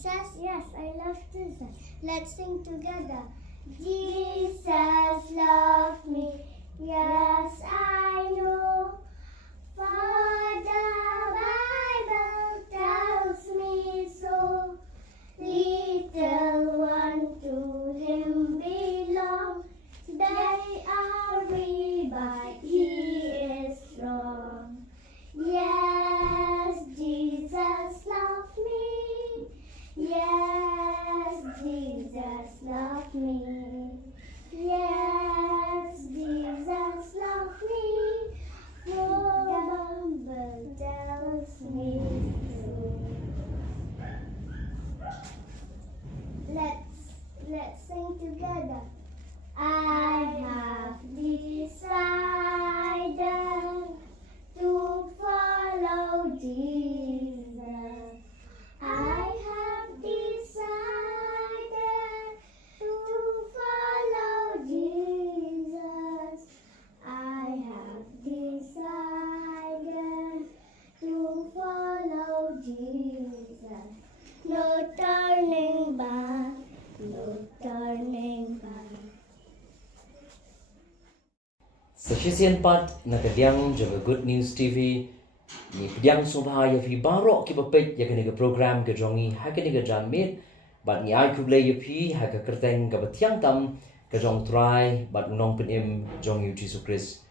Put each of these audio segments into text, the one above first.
Jesus? Yes, I love Jesus. Let's sing together. Jesus loved me. Yes, I know. For the Bible tells me so. Little one to him belong. They are weak, but he is strong. Yes, Jesus loved me. Yes, Jesus loved me. Yes, Jesus loved me. For the Bible tells me so. Let's sing together. I have decided to follow Jesus. I have decided to follow Jesus. I have decided to follow Jesus. No turning back, no turning back. Session part nakadiang jaga Good News TV ni pediang sngewbha ya fi baroh ki bapet ya kene program ke jongi ha kene ke JANMIET bat ni I blei U ha ke kyrteng ke batiang tam ke jong trei bat nong penim jong yu Jesus Christ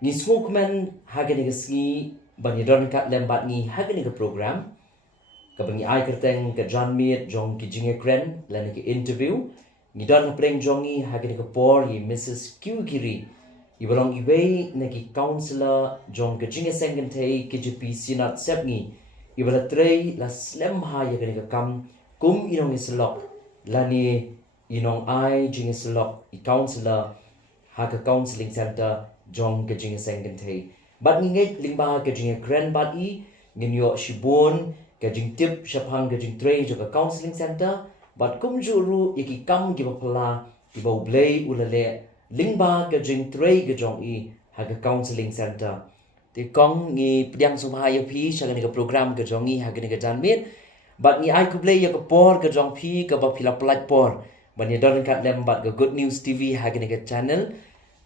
ni smokeman ha kene ke sngi bat ni don kat lem bat ni ha kene ke program ke bangi I kyrteng ke JANMIET jong ki jingiakren lan ke interview ni don pleng jongi ha kene ke por yi Mrs. Giri Ibalong iway nagi counselor jong ke Jingkynthei Synod sepngi ibala trei la snem ha ya ke kam kum inong islok lani inong I jingislok I counselor ha ke Counselling Centre jong ke Jingkynthei bat Ngi Ngeit lyngba ke jingiakren bat I ngin yo shibun ke jingtip shapang ke jingtrei jo ke Counselling Centre bat kum juru iki kam ki bapala I U Blei U lyngba ke jingtrei ke jong I ha ke Counselling Centre ti kong ngi pediang sngewbha ya pi shagan ke program ke jong I ha ke JANMIET bat ni I blei ya ke por ke jong pi ke ba phylla palat por ban ni don kat lem bat ke Good News TV ha ke channel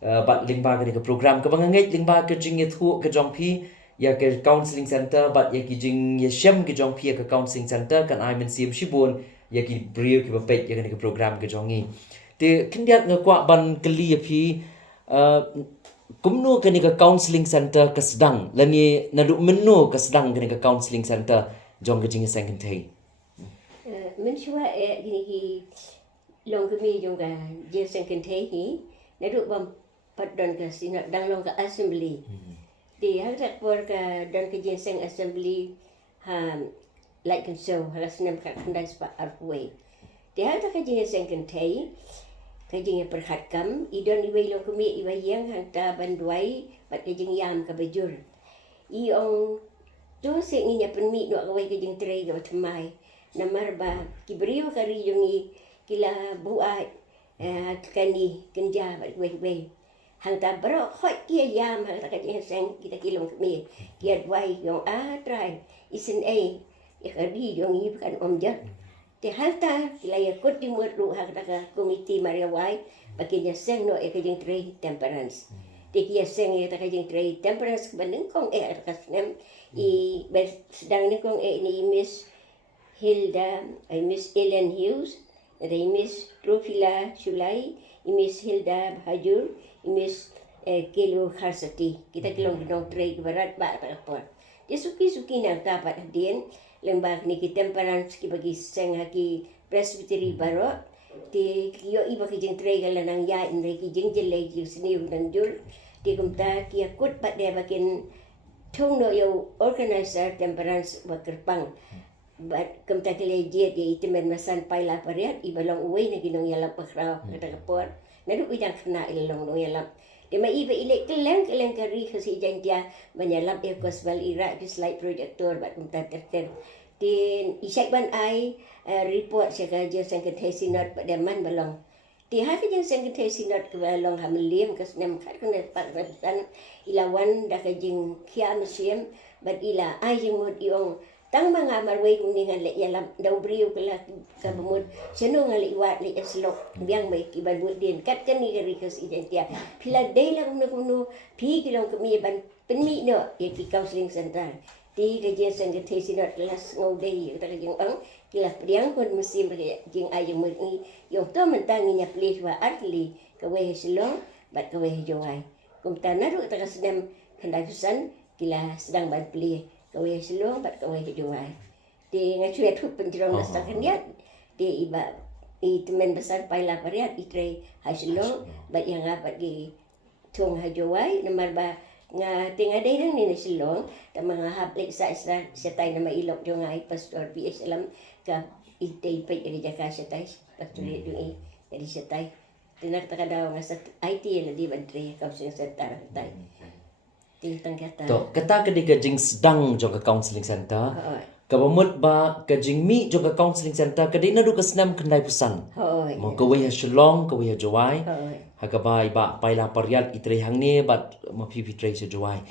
bat lyngba ke program ke banganget lyngba ke jingithu ke jong pi ya ke Counselling Centre bat ya ki jingimynsiem ke jong pi ya ke Counselling Centre kan ngin shibun ya ki brio ki bapet ya ke program ke jong I ti kendiat ngakwa ban keli api kumno kani ke Counselling Centre ke sedang lani nalu menu ke sedang kani ke Counselling Centre jong ke Jingkynthei men shwa gini ki long kami jong ka Jingkynthei hi nalu bam padon ke sinod dang long ke assembly di hak por ka don ke Jingkynthei assembly like and so hala snem ka kandai spa arway di hak ka Jingkynthei kajing perhat kam idon iway long kami iwayang hanta banduai bat kajing yam ka bajur I ong tu se ngi penmi no kawai kajing trei ka batmai namar ba kibriu kari yongi kila bua kani kenja bat wei hanta baroh khot kia yam hanta kajing seng kita kilong kami kia duai yong trai isen ya kari yongi bukan omja te halta kila ya kot di muat lu hak taka komiti mariawai baginya seng no jingtrei temperance te kia seng ya taka jingtrei temperance bandeng kong taka snem I sedang ni kong ni Miss Hilda Miss Ellen Hughes ada Miss Phylla Shulai Miss Hilda Bahajur Miss Kilo Harsati kita kilong dinong trei barat ba taka por dia suki nang tapat hadien lembag ni ki temperance ki bagi seng haki presbytery baroh ti yo I bagi jingtrei kala nang ya in ki jingjele ki sniu dan jul ti kumta ki akut pat dia bakin thung no yo organizer temperance bakerpang bat kumta kile dia di itimen masan paila pariat I balong uwi na ginong yalap pakraw kata kapor nadu idang kena ilong no yalap dia mai iba ilek keleng kari kasi jantia menyalap ya kosbal Iraq di slide projector bat kumta terter din isyak ban ai report saka Jingkynthei Synod pada man balong di hari Jingkynthei Synod ke balong hamlim ke snem kat kena pat san ilawan dak jing ngin bat ila ai jing mod iong tang mga marway kung ni ngali yalam daw brio kala kabumud sino ngali wat li eslok biang may kiban din kat kan ni gari kas identia pila day lang kuno pi kilong kami ban penmi no ya ki Counselling Centre ti ka Jingkynthei Synod kelas ngodei ta ka jing ang kila priang kon musim jing ayung ni yung to mentangi nya please wa atli ka we silong bat ka we jowai kum tanaru ta ka snem kandai susan kila sedang ban pli kawai silong bat kawai juai di ngacuet hu penjerong besar kendiat di iba teman besar paila pariat trei hai silong bat yang apat gi tung ha juai nomor ba nga tinga dai nang ni silong ta mga haplik sa isra setay na mailok jongai pastor PSLM ka itay pa jadi jaka setay pastor du jadi setay tinak ta daw nga sa ieit la di ban trei Counselling Centre tay To, kata ketika jing sedang jong ke Counselling Centre, kabamut ba ke JANMIET jong ke Counselling Centre, kadai nadu ke senam kendai pesan. Mau kawai ha shalong, kawai ha jawai. Hagaba iba paila pariat itrei hang ni bat mapi pitrei se jawai.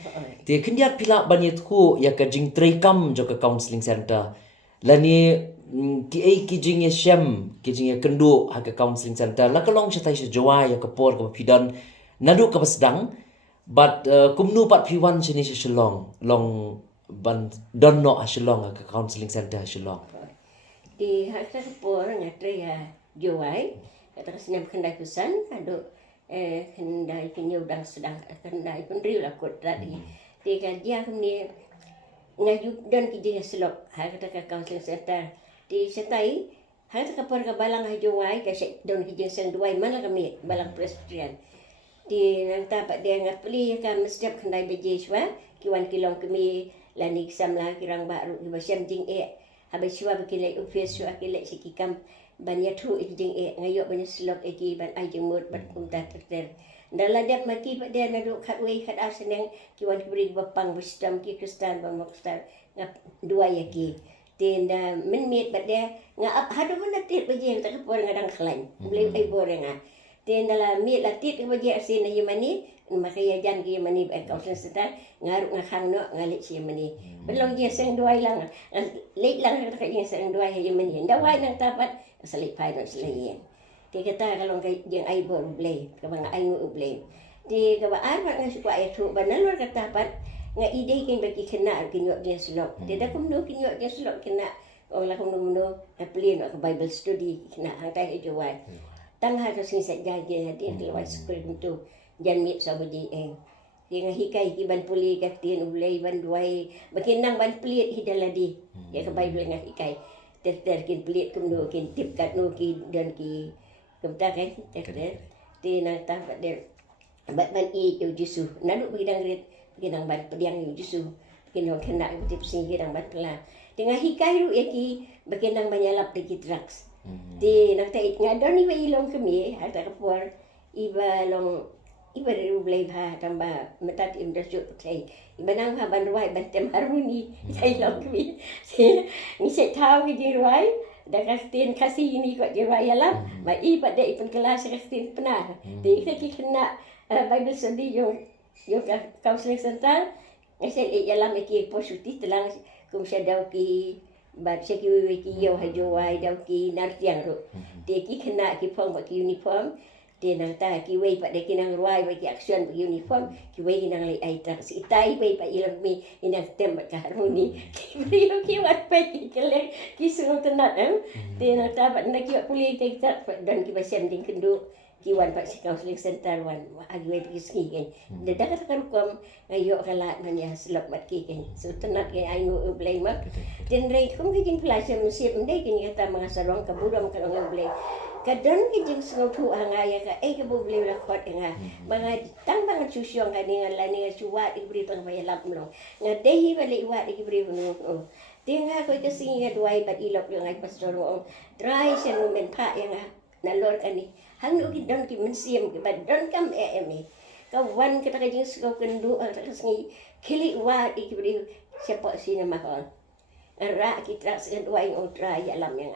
Ti kendiat pila banyet ku ya ke jingtrei kam jong ke Counselling Centre. Lani ki jingaimynsiem, ki jing kendu ha ke Counselling Centre. La kalong setai se jawai ya ke por ke pidan nadu ke sedang. But kumno pat piwan sini shalong long ban don no shalong ke Counselling Centre shalong. Di hakta por ngatre ya jowai kata snem kendai pesan ado kendai kinyo dang sedang kendai pendri la kot tadi. Di kan dia kini ngaju don ki jing selok hakta ke Counselling Centre. Di setai hakta ke por ke balang ha jowai ke don ki jing seng duai mana kami balang presbyterian. Di nang tapat dia ngapli ka mesjid kendai bejiswa kiwan kilong kami lani samla kirang baru ibasem jing habis shwa bekilai office shwa kilai sikikam banyak tu jing ngayok banyak slok iki ban ai jing mut bat kumta ter dala dia maki pat dia nadu khatwei khat aseneng kiwan kibri bapang wisdom ki Kristen bang makstar ngap dua yaki tenda menmit bat dia ngap hadu mana tit bejing tak por ngadang khlain Blei ai borenga tenda la mi la tit ke baje asin na yemani makaya jan ke yemani ba Counselling Centre ngaru ngakang no ngalik si yemani belong dia seng duai lang leit lang ka dia seng duai yemani ndawai nang tapat salik pai no selayen ti kata kalau ke jeng ai bor Blei ka bang ai ngu Blei ti ka ba arwa nga su ai tu banalor ka tapat nga ide kin baki kena kinyo dia slok ti da kumno kinyo dia slok kena ola kumno apply no ka Bible study kena hangtai jawai tang ha ka sin sa jaje din lewat school tu JANMIET sa budi dia hikai ki ban puli ka tin ulai ban duai bakinang ban plit hidaladi ya ka Bible nga hikai ter kin plit kumno kin tip kat no ki dan ki kumta kan ter tinang ta de bat ban I yo jisu nadu bidang rit bidang ban pediang yo jisu kinong kena tip sing bidang bat pala dengan hikai ru ya ki bakinang banyalap de ki drugs di nakta ngadon ni ilong kami ada kapur iba long iba ru Blei bha tamba metat im dasut trei iba nang ha ban ruai ban tem harmoni tai long kami ni se tau ki di ruai da kastin kasi ni ko di ruai alam ma iba de ipun kelas kastin penar di ki kena Bible study yo ka Counselling Centre ngasel alam ki positif telang kum sedau ki bat security ki yo hajowai dau ki nartiang ro de ki kena ki phong ba ki uniform de nang ta ki wei pa de ki nang ruai ba ki action ba uniform ki wei ki nang lai ai ta si tai wei pa ilong mi inang tem ba ka harmoni ki brio ki wat pa ki kele ki sungo tenat de nang ta ba na ki puli te ta dan ki ba sem ding kendu kiwan pak si Counselling Centre wan agi wei pergi ski kan de da ka kom ayo kala man ya slok bat ki kan so tenat ke ai nu Blei mak den rei kum ki jing pelajam siap ndai ki kata mga sarong ka budam ka ngau Blei kadon ki jing sngau tu anga ya ka ke bu Blei la khot nga mga tang bang chusyong ka ni ngala ni chuwa ibri pang bayalap mlo nga dehi bali wa ibri no tinga ko kasi nga duai bat ilok yung ai pastor mo try siya no men pa yang nalor ani hang no ki don ki mynsiem ki ba don kam ka wan kita ka jing sngau kendu ka sngi kili wa ibri siapa sini mahal ra ki tras kan duai on try alam yang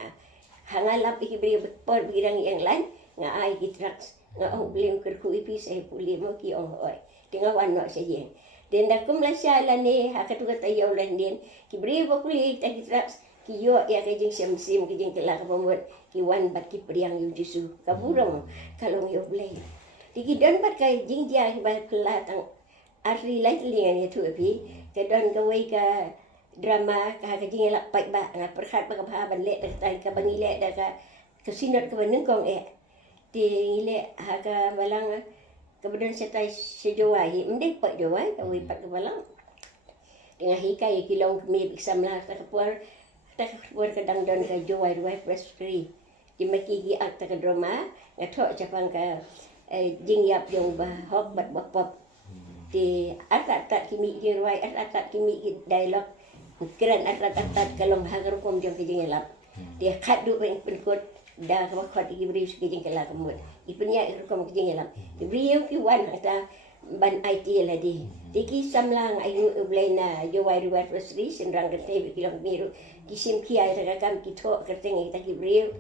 hangalap ibri por bidang yang lain nga ai ki tras nga Blei ker ku ipi sai puli mo ki ong oi tinga wan no sa yen Den dah kum la sha la ne ha ka tu ka tayo la den ki bri ba kuli ta ki tra ki yo ya ka jingsamynsiem ki jingkela ka pamut ki wan bat ki priang yu jisu ka burong kalong yo blei ti ki don bat ka jingja ki ba pala tang asli lai lingan ya tu pi ka don ka wei ka drama ka jingela pai ba na perkhat ba ka pha ban le ta ka bangile da ka sinot ka ban kong ti ngile ha ka balang kemudian saya sejawai, mendek pak jawai, kami pat kebalang. Dengan hikai kilong kami iksamlah tak kepuar kadang don ke jawai press free. Di maki gi ak tak drama, ngatok capang ke jingyap jong bah hok bat bapap. Di atat kimi gi ruai atat kimi gi dialog. Keren atat kalong hagar kom jong ke jingelap. Dia khat du peng penkot dah kamu khot iki beri segi jingkela kemut. Ipunya ikom ke jingelam. Beri ki wan ata ban aiti la di. Tiki samlang ayu Blei na jawai ruat resri senrang kete kilong miru. Kisim kia ta kam ki tho kyrteng ta ki beri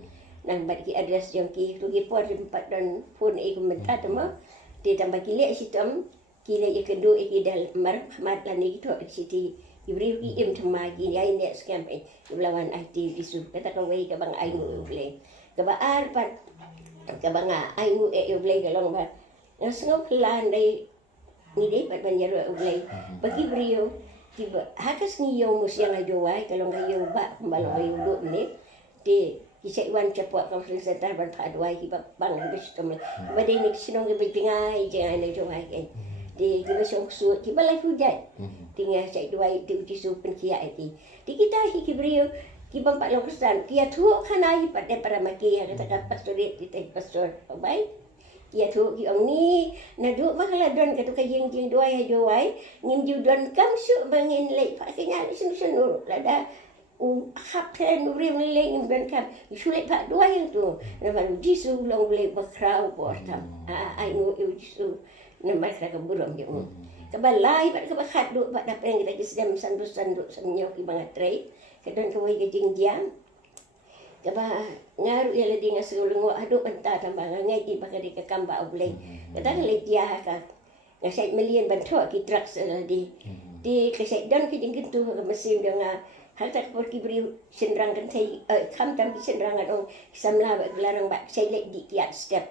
nang bat ki address jong ki tu ki por empat don phone e komentar tama. Ti tambah ki le sitam ki le ikendu iki dal mar mat la ni tho siti. Ibri ki im thama ki ai ne scam e lawan aiti isu kata ka wei ka bang ayu Blei. Kebaar pat kebanga ayu U Blei kalong ba ngasngau pelan dai ni dai pat banjar U Blei bagi brio tiba hakas ni yo mus yang ajowai kalong yo ba balong yo do menit ti kisai wan capua Counselling Centre ban padwai ki bang bis tom ba dai nik sinong ke pingai jangan na jowai kan di ki besok su ki balai hujat tinggal sai duai ti uti pen kia ti kita hi ki brio ki bang pak kesan kia tu kanai pada para maki ya kata pastor kita pastor baik kia tu ki ong ni na du makala don katu ka jing duai jowai ngin ju don kam su bangin le pak kenya sunu sunu lada hap ten rim le ngin don kam su le pak duai yang tu na baru jisu long le bakrau portam ai nu jisu na makra ka burom je kabalai pat ka bakhat du pat dapen kita snem sandu sanyo ki bang trei kadang kawai ke jingjang kaba ngaru ya ledi ngasulungo adu mentah tambah ngai di bakari ke kambah Blei kadang le dia ka ngasai melian bantu ki trak seladi di kesai dan ki jingkynthei ke mesin dengan hal tak pergi beri senrang kentai kham tam ki senrang adong samla gelarang bak sai le di kiat step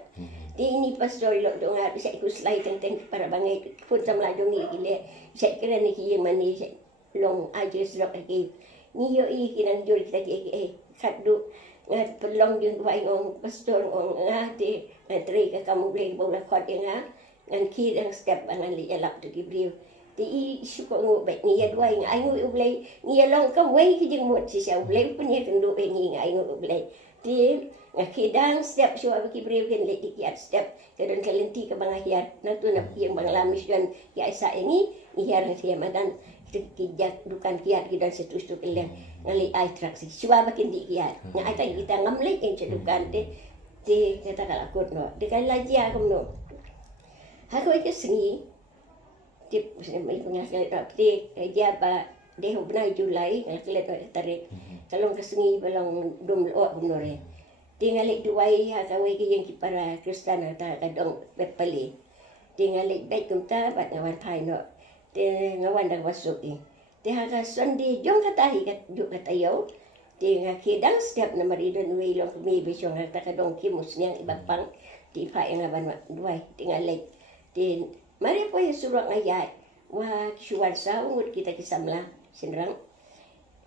di ini pastor lo dong ngar bisa ikut slide tentang para bangai pun samla dong ni gile sai keren ni ki mani sai long aja slok lagi ni yo i kinang jur kita ki khat du ngat pelong jun duai ngong pastor ngong ngati trei ka kamu Blei bola khot nga ngan ki dang step angan li alap tu ki brio ti i su ko ngo bet ni ya duai ngai ngo Blei ni ya long ka wei ki jing mot si sa Blei pun ya kendu e ngi ngai ngo Blei ti ngaki dang step su abi ki brio ken le ki at step kadon kalenti ka bangahiat na tu na yang banglam mission ya isa ini iya rasi madan kijak dukan kiat kita setuju keleng ngali ai traksi suwa bakin di kiat nga ai tai kita ngamle yang cedukan de kata kala kot no de kai lagi aku no ha ko ke sni tip mai pengas de dia ba de hobna Julai ngale tarik kalong ke sni balong dum lo bunore tinggal duai ha kawai ke yang para Kristen ta kadong pepali tinggal baik kumta bat ngawan thai no te ngawan dah masuk ni. Te haga Sunday jong katahi kat juk katayo. Te ngakidang setiap nama ridon wei long kemi besong kata kadong kimus niang ibapang ti fa yang aban duai tinggal lek. Te mari po surak ngayat. Wah kisuan saungut kita kisamla senrang.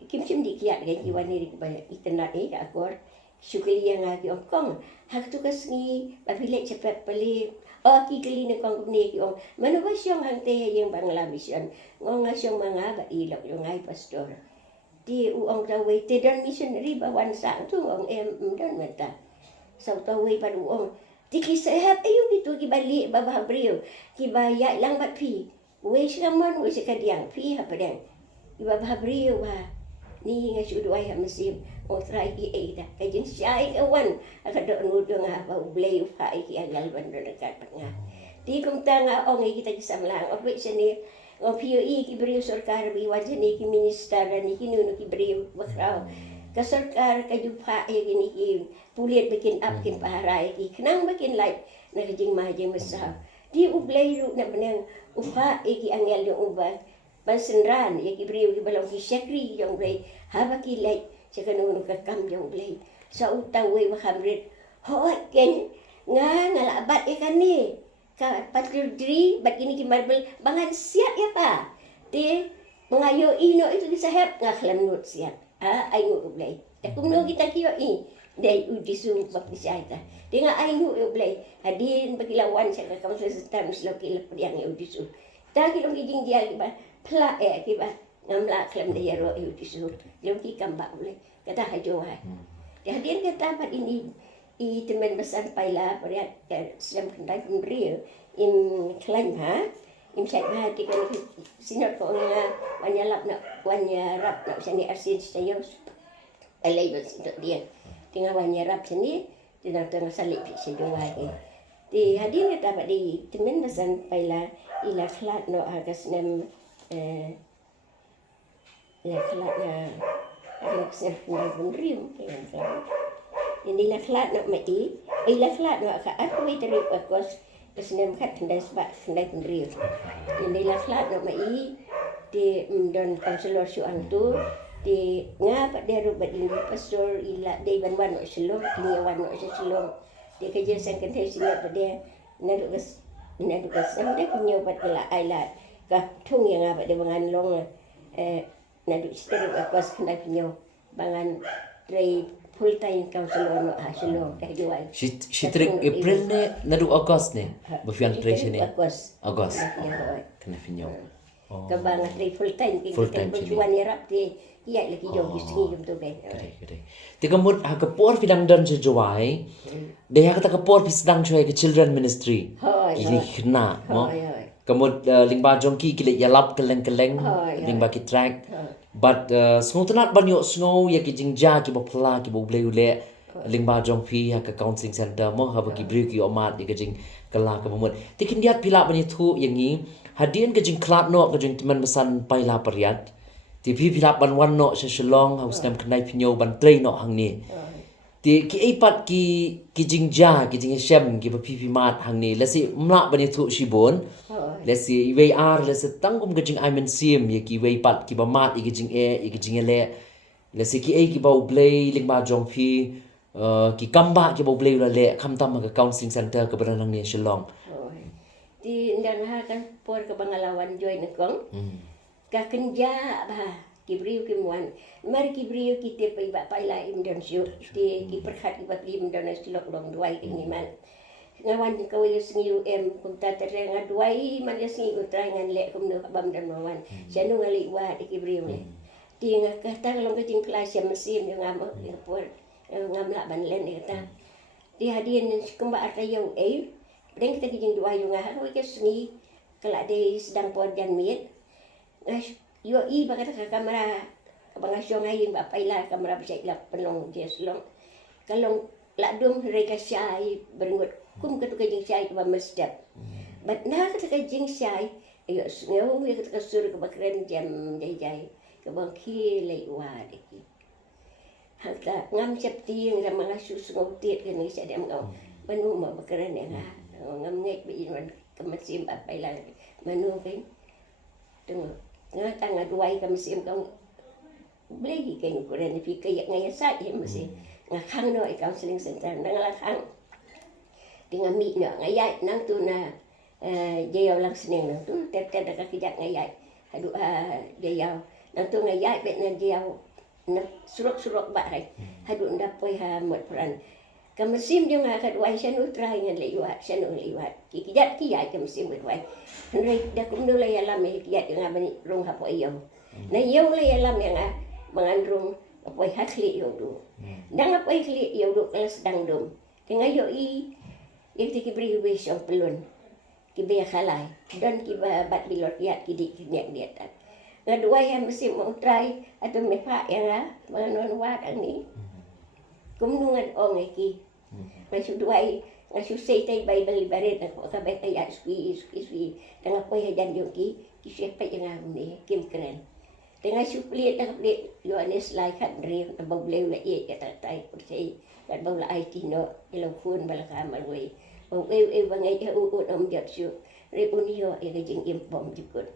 Kimsim dikiat kan jiwan ni internet ni akor. Syukuri yang ngaki ongkong. Hak tu kasngi bapilek cepat pali ki kali na kong kumne ki ong mano ba siyang hang te yang bangla mission ngong nga siyang mga ba ilok yung ay pastor di uong taway te dan missionary ba wan sang tu ong dan mata sa taway pa uong di kisahap ayo gitu ki bali ba ba brio ki ba ya lang bat pi we sikamon we sikadiang pi ha padang iba ba brio ba ni nga sudu ay masim o try i da kajin siya kawan akado no do nga ba Blei U fa ki agal bando dekat nga di kum tanga ong kita kisamlang o pwede ni o POE ki brio sarkar bi wajani ki minister ni ki nuno ki brio bakraw ka sarkar ka jupa gini ki pulit bikin up kin paharai ki kenang bikin like na kajing mahjeng besar di U Blei U na benang upa iki angel yung uba pansenran iki brio ki balong ki syakri yung blei haba ki lai sekanung ka kam yung blei sa utawe wa hamrit hoat ken ngala bat ikan ni ka patir diri bat ini ki marbel bangan siap ya pa ti mengayo ino itu disahap ngaklam nut siap ai ngut blei ta kumno kita kiyo i dai udisu bab disaita dengan ai ngut blei hadin bagi lawan sa ka Counselling Centre sloki yang udisu ta ki long jing dia ki ba pla ki ba ngamla klam de yaro udisu long ki kambah blei kata hajo hai hadin kata pat ini i teman besar paila pada snem kendai pemberi im klaim ha im sai ba ti kan sinot ko nga wanyalap na wanyarap na sini arsin sayo alai bes dia tinggal wanyarap sini tidak tengah salib si dua ke di hadir dapat di teman besar paila ila klat no aga snem la klat na aga snem kendai pemberi kan ini lah kelat nak mati, lah kelat nak kat aku itu kos snem kat kendai sebab kendai pendiri. Ini lah kelat nak mati di dan kaunselor suan tu di ngapa dia rubat ini pastor ila di wan nak selong, ini wan nak selong. Dia kerja Jingkynthei Synod pada nak snem dia punya buat kelak ailat. Kah tung yang apa dia bangan long nak cerita kos kendai punya bangan trei full time counselor no selong dah jual. She trik April ne nadu August ne. Bufian trei sini. August. Kena finyo. Kabang trei full time kita berjuang yarap di ieit lagi jauh sini jom tu ben. Kare. Tigamut ha kapor pidang dan je juai. Dia kata kapor pisdang juai ke children ministry. Ini kena mo. Kamut lyngba jong ki kile yalap keleng lyngba ki track. But sngo tanat banyo sngo ya ki jingja ki bopla ki bo Blei U le lyngba jong pi ha ka Counselling Centre mo ha ki bri ki omat di ka jing kala ka momot tikin diat pila bani thu yang ni hadien ka jing klat no ka jing teman besan paila pariat ti pi pila ban wan no se shlong ha snem knai pinyo ban trei no hang ni ti ki eipat ki jingja ki jingaimynsiem ki pi mat hang ni lasi mla bani thu shibun lesi wei ar lesi tangkum ke jingaimynsiem ye ki wei pat ki ba mat ki jing ki jingele lesi ki ki ba Blei lyngba jong pi ki kambah ki ba Blei U le kham tam ka Counselling Centre ke beranang ni shlong di ndang ha kan por ke bangalawan joy nekong ka kenja ba ki brio ki muan mari ki brio ki te pai ba pai la im dan syu ti ki perkhat ki ba im dan silok long duai ni man ngawan ka we sngi em kum ta tere ngaduai man ya sngi utrai ngan le kum no bam dan mawan sanu ngali wa ki brio le ti nga ka ta long ka jing kelas ya mesin yang ngam por ngam la ban len ni ta ti hadin kembak ata yo dan kita kijing dua yung ngah ko ke sngi kala de sedang por JANMIET yo i ba kata kamera abang asyong ayin ba paila kamera bisa ila penong dia selong kalong ladon reka syai beringut kum katu kijing syai ke ba masjid but na kata kijing syai ayo ngau ya kata sur ke bakren jam jai ke bang ki lei wa de ki hakta ngam septi yang sama ngasu ngau tiet ke ni sadam ngau banu ma bakren ya ngam ngeit bi man kemasim ba paila manu kan tengok ngatang aduai ka mesim kang blei ke ni kuren pi ke ngaya sa ye mesi ngakang no Counselling Centre nang lakang dengan mi no ngaya nang tu na jeyau lang seneng nang tu tet ka kijak ngaya adu jeyau nang tu ngaya bet na jeyau na surok ba hai hadu ndapoi ha mot peran ka mesim jong ha kaduai sanu trai ngan lewat sanu lewat ki kijak ki ai ka mesim lewat Nrai dah kumno la yalam kiat yang abani rong hapo iyo. Na iyo la yalam yang mengandung apa hakli iyo do. Dang apa hakli iyo do kelas dang dom. Tengah yo i yang tiki beri wis yang pelun. Ki be khalai dan ki bat bilot kiat ki dik nek dia tak. Ngadua yang mesti mau try atau mepa yang menganon wat ani. Kumno ngan ong ki. Masuk duai ngasu sei tai Bible baret ko ka bai ai sui tengah poi hajan yo ki siapa yang ni kim keren tengah supli tengah pli yo anes lai khat ri na ba Blei U la ieit ka tai persei kat ba la aiti no ilo kun bala ka mal we o e ba ngai u om jat su repunio ya jing impom jukut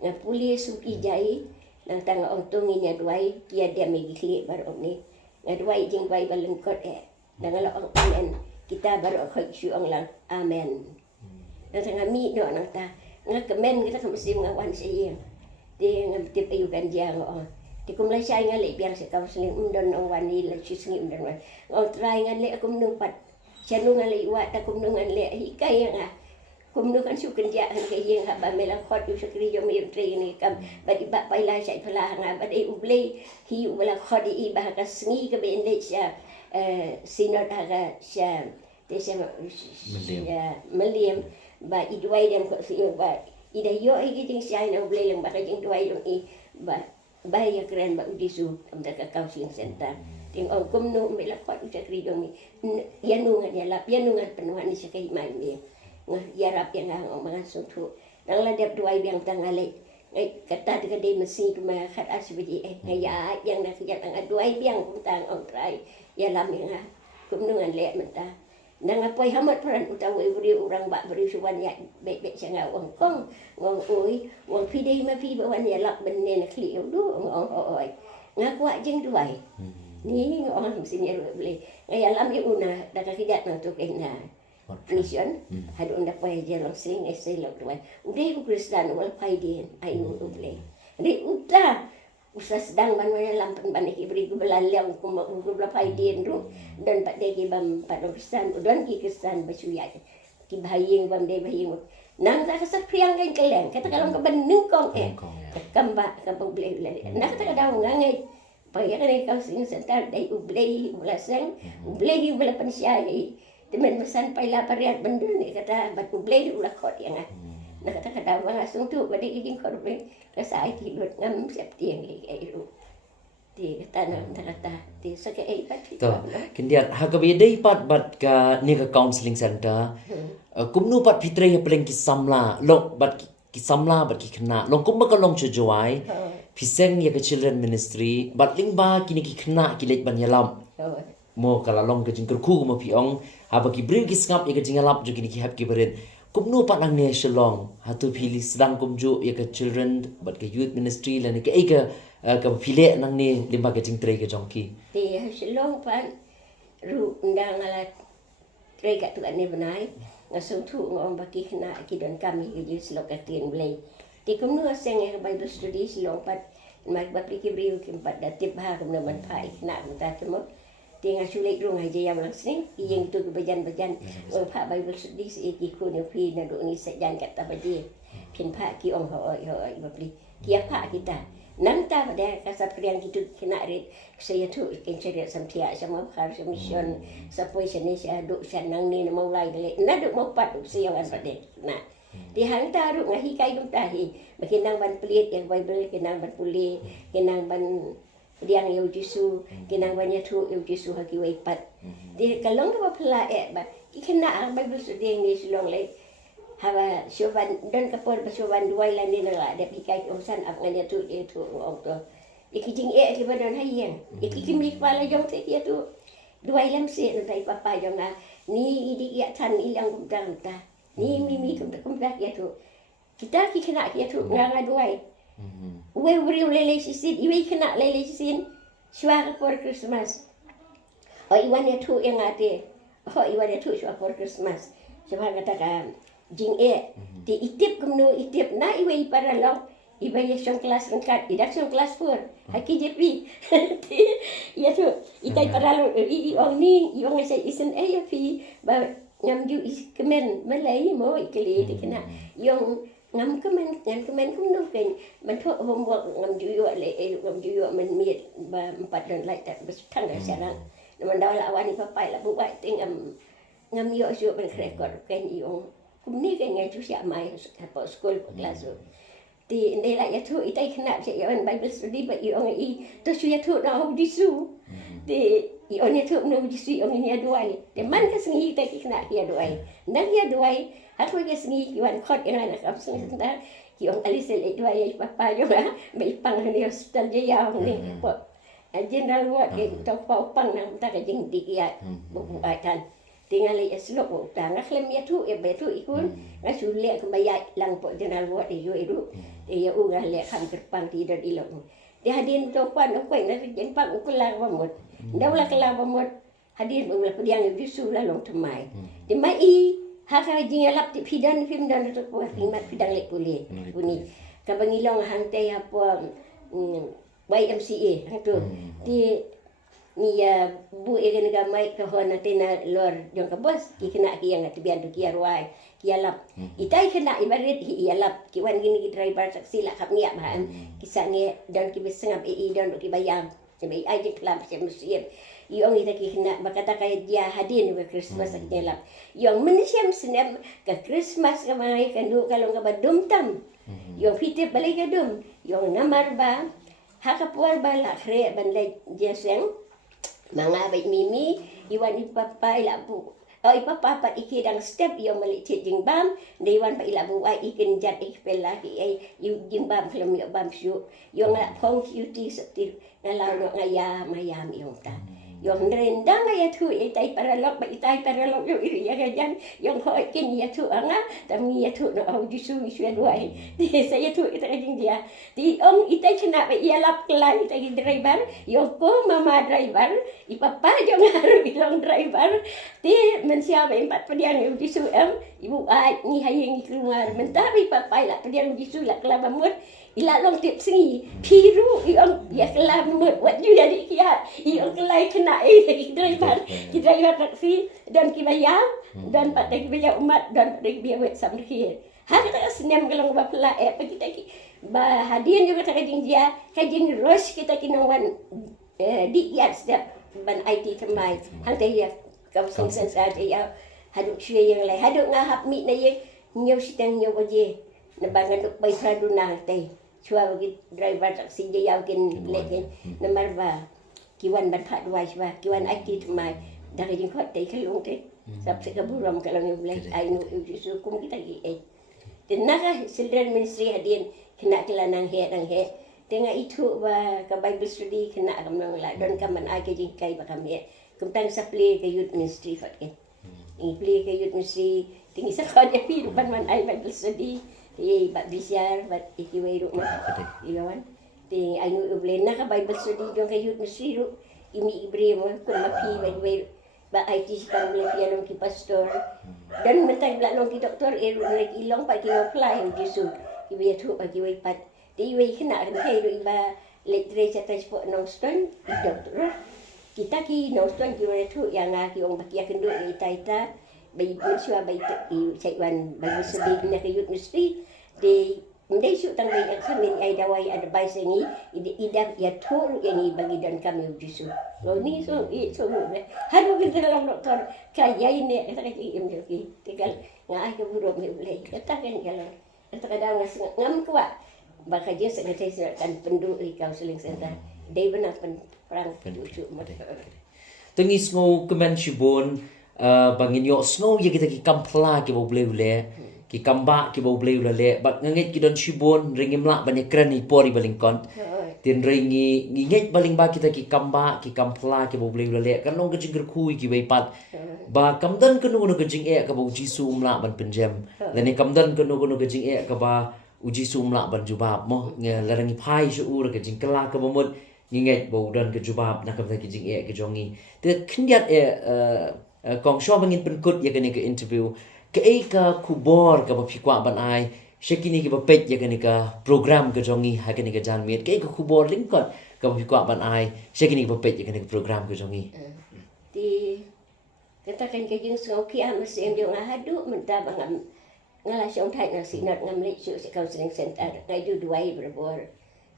nga puli suki jai nang tanga ong tungi nya duai kia dia megi kli baroh ni nga duai jing duai balengkot nang lo ong amen kita baroh khoi su ong lang amen nang tanga mi no nang ta nga kemen kita kemsim nga wan seyeng dia nga tip ayu ganjang di kumlai sai nga le biang se counseling undon ong wani la sisngi undon wan ong trei nga le akum numpat chanu nga le wa ta kum nungan le hikai nga kum nu kan su kenja han ke yeng ha ba melang khot yu sakri jo mi trei ni kam ba di ba pai la sai phala nga ba dei U Blei hi U Blei khot di ba ka sngi ke ben le sha synod ha ga sha de sha meliam ba I duai dem ko si ba I da yo I jing sai na U Blei lang ba ka jing duai long I ba JANMIET ba udisu am da ka Counselling Centre ting ong kumno me la khot yu sakri jo mi yanungan ya lap yanungan penuhan ni sa kay mai ni nga yarap yang ang mga sutu nang ladap duai biang tangale ngay kata de de mesi ku ma khat asbidi ngay ya yang na kiyat ang duai biang kum tang ong trai ya lam yang kum nungan le menta nang apoy hamat peran utawi beri orang bak beri suwan ya be sanga ong kong ngong oi wong pidei ma pi bawan ya lak benne na kli du ong oi ngakwa jeng duai ni ngong sini ru beli ngay lam ya una da ka kiyat na to kena mission hadu unda pai je long sing esai lok tuan udai ku Kristen wal pai din ai U Blei ni uta usas sedang ban wala lampan ban ki beri ku belaleng ku bla pai din ru dan pak de ki bam pak Kristen udon ki Kristen basuya ki bahaying bam de bahaying nang ta kasat priang kan keleng kata kalau ke benung kong kambah kampung Blei nak kata daw ngangai pai kan Counselling Centre dai U Blei ulaseng U Blei U Blei pensiai temen pesan paila pariat benda ni kata bat U Blei ulah khot yang nak kata kada bang asung tu bade kijing khot be rasa aiti lut ngam siap tiang ai ru ti kata nak kata ti sake ai pat to kendiat ha ka bedai pat bat ka ni ka Counselling Centre kumnu pat fitre ya peleng ki samla lok bat ki samla bat ki khna long kum ka long chujwai piseng ya ka children ministry bat lyngba kini ki khna ki lek ban yalam mo kala long ke jingker khu mo piong haba ki bring ki skap ya ke jingalap jo kini ki hap ki beren kumno pat nang ne shalong hatu phili sedang kumju ya ke children but ke youth ministry lan ke ega ka phile nang ne limba ke jingtrei ke jongki ti shalong pan ru ndang ala trei ka tu ane benai ngasung tu ngom baki khna ki don kami ke jis lok ka tin Blei ti kumno seng ya Bible study shalong pat mak bapli ki briu kim pat datip ha kumno ban pai khna ta temo tinggal sulit rumah aja yang langsing yang itu kebajan-bajan pak Bible study si ku ni pi na do ni sejan kata baji pin pak ki ong hoi bapli kia pak kita nang ta pada kasat kriang gitu kena rit saya tu ken ceria samtia sama harus mission sapoi sini saya duk sanang ni mau lai le na duk mau pat sia wan pada nah di hang ta ru ngahi kai gum tahi makinang ban pelit yang Bible kinang ban puli kinang ban diang eu jisu kinang banyak tu eu jisu haki waipat di kalong ka pala ba ikena Bible study ni silong le hawa shoban don kapor ba shoban duai lan ni na ada pikai urusan ap nganya tu itu ong to ikijing ki badan hayang ikikimik pala jong te dia tu duai lam se no dai papa jong ni idi ya tan ilang kumtang ta ni mimi kumtang ya tu kita ki kena ya tu nganga duai we lele sisin iwe kena lele sisin suara for Christmas iwan ya tu yang ate iwan ya tu suara for Christmas sebab katakan Jingkynthei di itip kumno itip na iwe para long iba ya song kelas lengkap idak song kelas 4 haki JP ya tu itai para long ong ni ong saya isen ya pi ba ngam ju kemen malai mo ikli dikena yung ngam kemen kumno kan man tho homework ngam ju yo le ngam ju yo man miet ba 4 dan lai tak besang dah sekarang man dah la awani papai la bu bai ting ngam yo ju ben rekod kan yung kumni kan ngai ju sia mai apa school kelas ti ndai la ya thu itai khna che yo Bible study ba yo ngai to su ya thu na ho disu ti yo ne thu no disu yo ngai duai te man ka sngi ta ki khna ya duai nang ya duai hat ko ke sngi ki wan khot ina na kap sngi ta ki ong ali se le duai papa yo la me pang ni hospital je ya ni po general ward ke to pa pang nang ta ka jing dik ya bu ai tan tinggal le slok ta nga klem ya tu e betu ikun nga su le ko bayai lang po general wat yo iru e ya u nga le kham terpang ti dan ilok dia hadin to pan ko na jen pang ko la wa mot ndaw la kala wa mot hadin bu la pediang yu su la long temai di mai haka jingalap ti pidan film dan to ko mat pidang le puli puni ka bangilong hante apa YMCA tu di ni bu egen ga mai ka hona tena lor jong ka bos ki kena ki yang ati bian tu ki arwai ki alap itai kena ibarit hi alap ki wan gini ki driver taksi la khap ngia ba ki sange dan ki besengap dan ki bayang sebai ai je kelam se musim yong ita ki kena bakata kay dia hadin ke Christmas ak nyelap yong mensiam snem ka Christmas ka mai kan du kalong ka badum tam yong fitip balai ka dum yong namar ba hakapuar ba la kre ban lai jeseng mga baik mimi iwan ipapa ilabu ipapa pat ikidang step yung malitit jingbam iwan pa ilabu ay ikin jat ikpela ki ay jingbam film yung bam syu yung pong cutie saptir ngalaw no ngaya mayam yung ta yung rendang ay tu itay paralok ba itay paralok yung iriya ganyan yung ko kin ya tu anga tami ya tu no au disu misya duai di saya tu ita kajing dia di itay kena ba ialap kelai itay driver yung ko mama driver ipapa yung haru bilang driver di mensiapa empat pediang yung disu ibu ai ni hayeng keluar mentabi papa la pediang disu la kelaba mut ilalong tip sngi piru yung ya kelaba mut wat ju jadi kia yung kelai kena driver taksi dan kibayang dan pada kibayang umat dan pada kibayang samkhir ha kata snem galong ba pala pa kita ki ba hadian juga kata dia kajing rush kita kinongwan di yat step ban aiti temai hante ya Counselling Centre ya haduk shwe yang lai haduk nga hap mi na ye nyaw sitang nyaw baje na bangan duk bai praduna te chua bagi driver taksi je yaw kin leken na marba kiwan ban phat wai chwa kiwan aiti temai dari jing khot te kalung te sap se kaburam kalong U Blei ai nu su kum kita gi e tenaga children ministry hadin kena kelanang he tengah itu ba ka Bible study kena kamang ladon kaman ai ke jingkai ba kami kumtang sa play ke youth ministry fat ke play ke youth ministry tingi sa kanya pi ban man ai Bible study ti ba bisyar ba ikiway ru ma ilawan ti ai nu U Blei na ka Bible study jong ke youth ministry ru imi ibre mo kun mapi ba aiti ka Blei pianong ki pastor dan mentang bla long ki doktor ru lagi ilong pa ki apply hu jisu ibe tu ba ki wai pat ti wai kena kan kai ru iba literature touch po nong stone doktor kita ki no stone ki wala tu yang ki ong bakia kendu ita bai mensua bai i caiwan bai sedih na ke youth ministry de ndai su tang bai aksamin ai dawai advice ni ida ya tur yani bagi dan kami ujisu lo ni so mu haru kita dalam doktor kaya ini kata ki im ki tegal ngai ke buruk me Blei kata kan kalau kata kadang ngam kuat baka je Jingkynthei Synod kan pendu di Counselling Centre dei benar perang penducu tengi sngo kemen shibun bangin yo sngo ye kita ki kampla ki bo Blei ule ki kambah ki bo Blei ule bak ngit ki don shibun ringim la bani kran ni pori balingkon tin ringi ngit baling ba kita ki kambah ki kampla ki bo Blei ule kan long kejing gerkui ki bai pat ba kamdan kenu no kejing ka bo jisu mla ban penjem lani kamdan kenu kejing ka ba uji sumla ban jubab mo larangi phai shu ur ke jingkala ka bomot nginget bo dan ke jubab na ka ke jing ke jongi te khindiat kong sho bangin penkut ya ke interview ke ka kubor ka ba phikwa ban ai shekini ke ba pet ya ke program ke jongi ha ke janmiet ke kubor lingkot ka ba phikwa ban ai shekini ke ba pet ya ke program ke jongi ti katakan ke jing so ki amas em dia ngahadu menta bangam ngala siong thai na Synod ngam le su se Counselling Centre ngai du duai berbor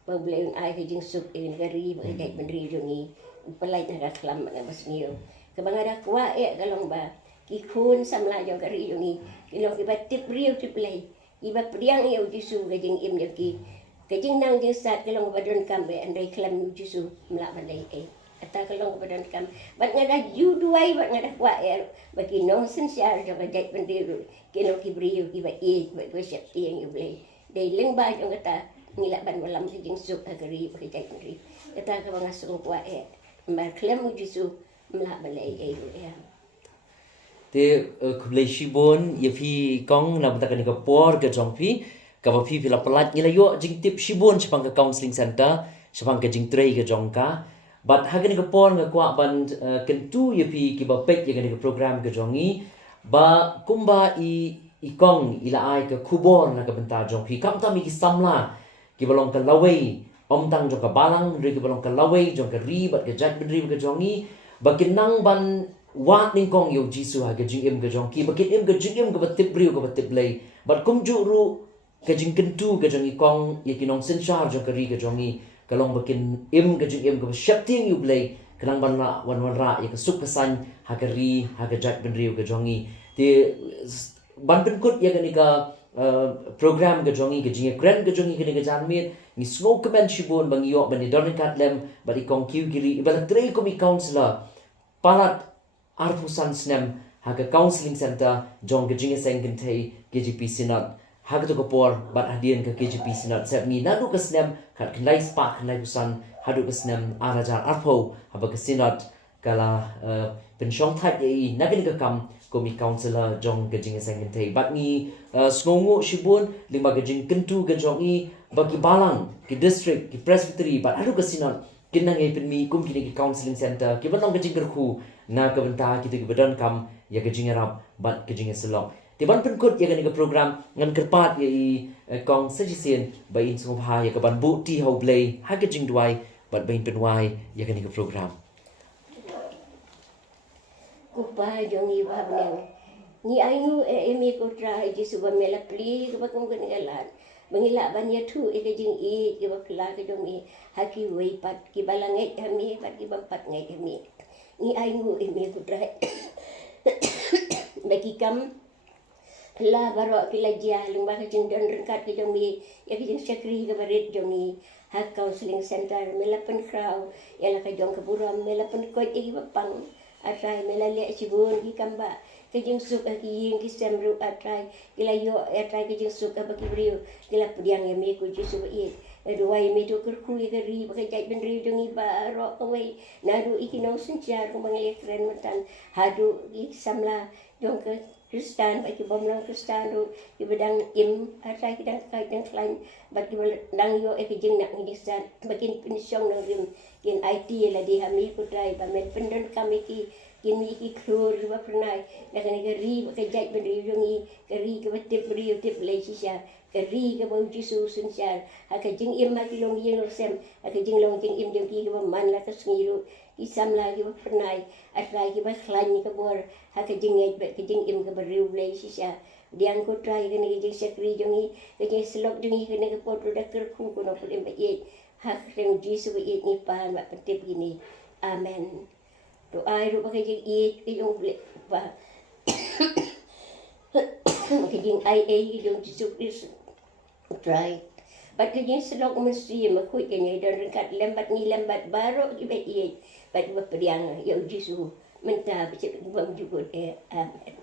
ba Blei Un ai ke jing sup in gari ba dai benri jongi pelai na klam na basnio ke bangada kwa galong ba ki khun samla jong gari jongi kilong ki batip riu ti play iba priang eu jisu ke jing im ki ke jing nang jing sat kilong ba don kam be andai klam jisu mla bandai ata kalong badan kam bat ngada ju duai bat ngada kwa bagi nonsense ya jong dai bendiru kino ki brio ki ba ba go sep tiang U Blei dai lyngba jong kata ngila ban walam ki jing sup agari ba dai bendiru ata ka bang asung kwa mar klem jisu mla balai ya te kublai shibun ya phi kong na bata kan ka por ka jong phi ka ba phi pila palat ngila yo jingtip shibun chapang ka counseling center chapang ka jingtrei ka jong ka but hagen ka por nga kwa ban kentu ya phi ki ba pek ya ka program ka jongi ba kumba i kong ila ai ka khubor na ka benta jong phi kam ta mi ki samla ki balong ka lawei om tang jong ka balang ri ki balong ka lawei jong ka ri bat ka jat ri ka jongi ba kinang ban wat ning kong yo jisu ha ga jing im ga jong ki ba kin im ga jing im ga ba tip riu ga ba tip lei but kum ju ru ga jing ken tu ga jong i kong ye kinong sin char jong ka ri ga jong i ka long ba kin im ga jing im ga ba shap ting yu blei kanang ban ra wan ra ye ka sup ka san ha ga ri ha ga jat ben riu ga jong i te ban pen kut ye ga ni ka program ga jong i ga jing kren ga jong i ga ni ga janmiet ni smoke men shibun bang yo ban ni don kat lem ba i kong kiu giri ba trei ko mi counselor palat arpusan snem haga Counselling Centre jong ke jingkynthei Synod haga to kapor bat hadian ke Synod sep ni nadu ke snem khat knai spa knai pusan hadu ke snem arajar arpo haba ke synod kala pensiong thai ye nagin ke kam komi counselor jong ke jingkynthei bat ni sngongo shibun lingba ke jingkentu ke jong i bagi balang ke district ke presbytery bat hadu ke synod kinang e penmi kum kini ke Counselling Centre ki banong ke jingkerku na ka benta kita ke badan kam ya ke jingarap bat ke jingeselok ti ban penkut ya ke program ngan kerpat ya i kong sejisen ba in sngewbha ya ke ban bu ti ho blei ha ke jingdwai bat bain penwai ya ke program kupa jong i ba bneng ni ainu emi ko trai ji suba mela pli ko ba kong kenelan mengila ban ya tu ke jing i ke ba pla ke jong i haki wei pat ki balangai kami pat ki bampat ngai kami ni ainu emi ko trai bagi kam la baroh ki lajia lyngba ke jing don rengkat ke jong i ya ke jing sekri ke barit jong i ha Counselling Centre mela pen krau ya la ke jong ke buram mela pen ko i bapang atrai mela le shibun ki kambah ke jing suk ki yin ki semru atrai kila yo atrai ke jing suk ba ki brio kila pudiang ya me ko jisu iet aduai me to kerku ke ri ba ke jai ben ri jong i ba ro ko wei nadu ikino sinjar ko mangle kren matan hadu i samla jong ke Kristan ba ki bomlang Kristan ro ki bedang im atrai ki dang kai dang klain ba ki dang yo ke jing nak ni san ba kin pensiong na rim kin aiti la di hami ko trai ba men pendon kami ki kini ki klur ba pernai na kan ke ri ba ke jai ben ri jong i ke ri ke tip ri tip le sisa ke ri ke bau jisu sun sar ha ke jing im ma ki long yeng lo sem ha ke jing long jing im jong ki ke man la ke sngiru ki sam la ki ba pernai atrai ki ba khlan ni ke bor ha ke jing ngeit ba ke jing im ke ba riu le sisa diang ko trai ke ni jing sekri jong i ke jing slok jong i ke ni ke pot da ker ku ko no pun ba iet ha reng jisu iet ni pan ba petip gini amen doa ru pakai jing iet ke jong blei ba ke jing ai jong jisu is try bat ke jing selok mesti makui ke ni dan rengkat lembat ni lembat baroh ki ba iet bat ba pediang ya jisu menta becik bam jukut amen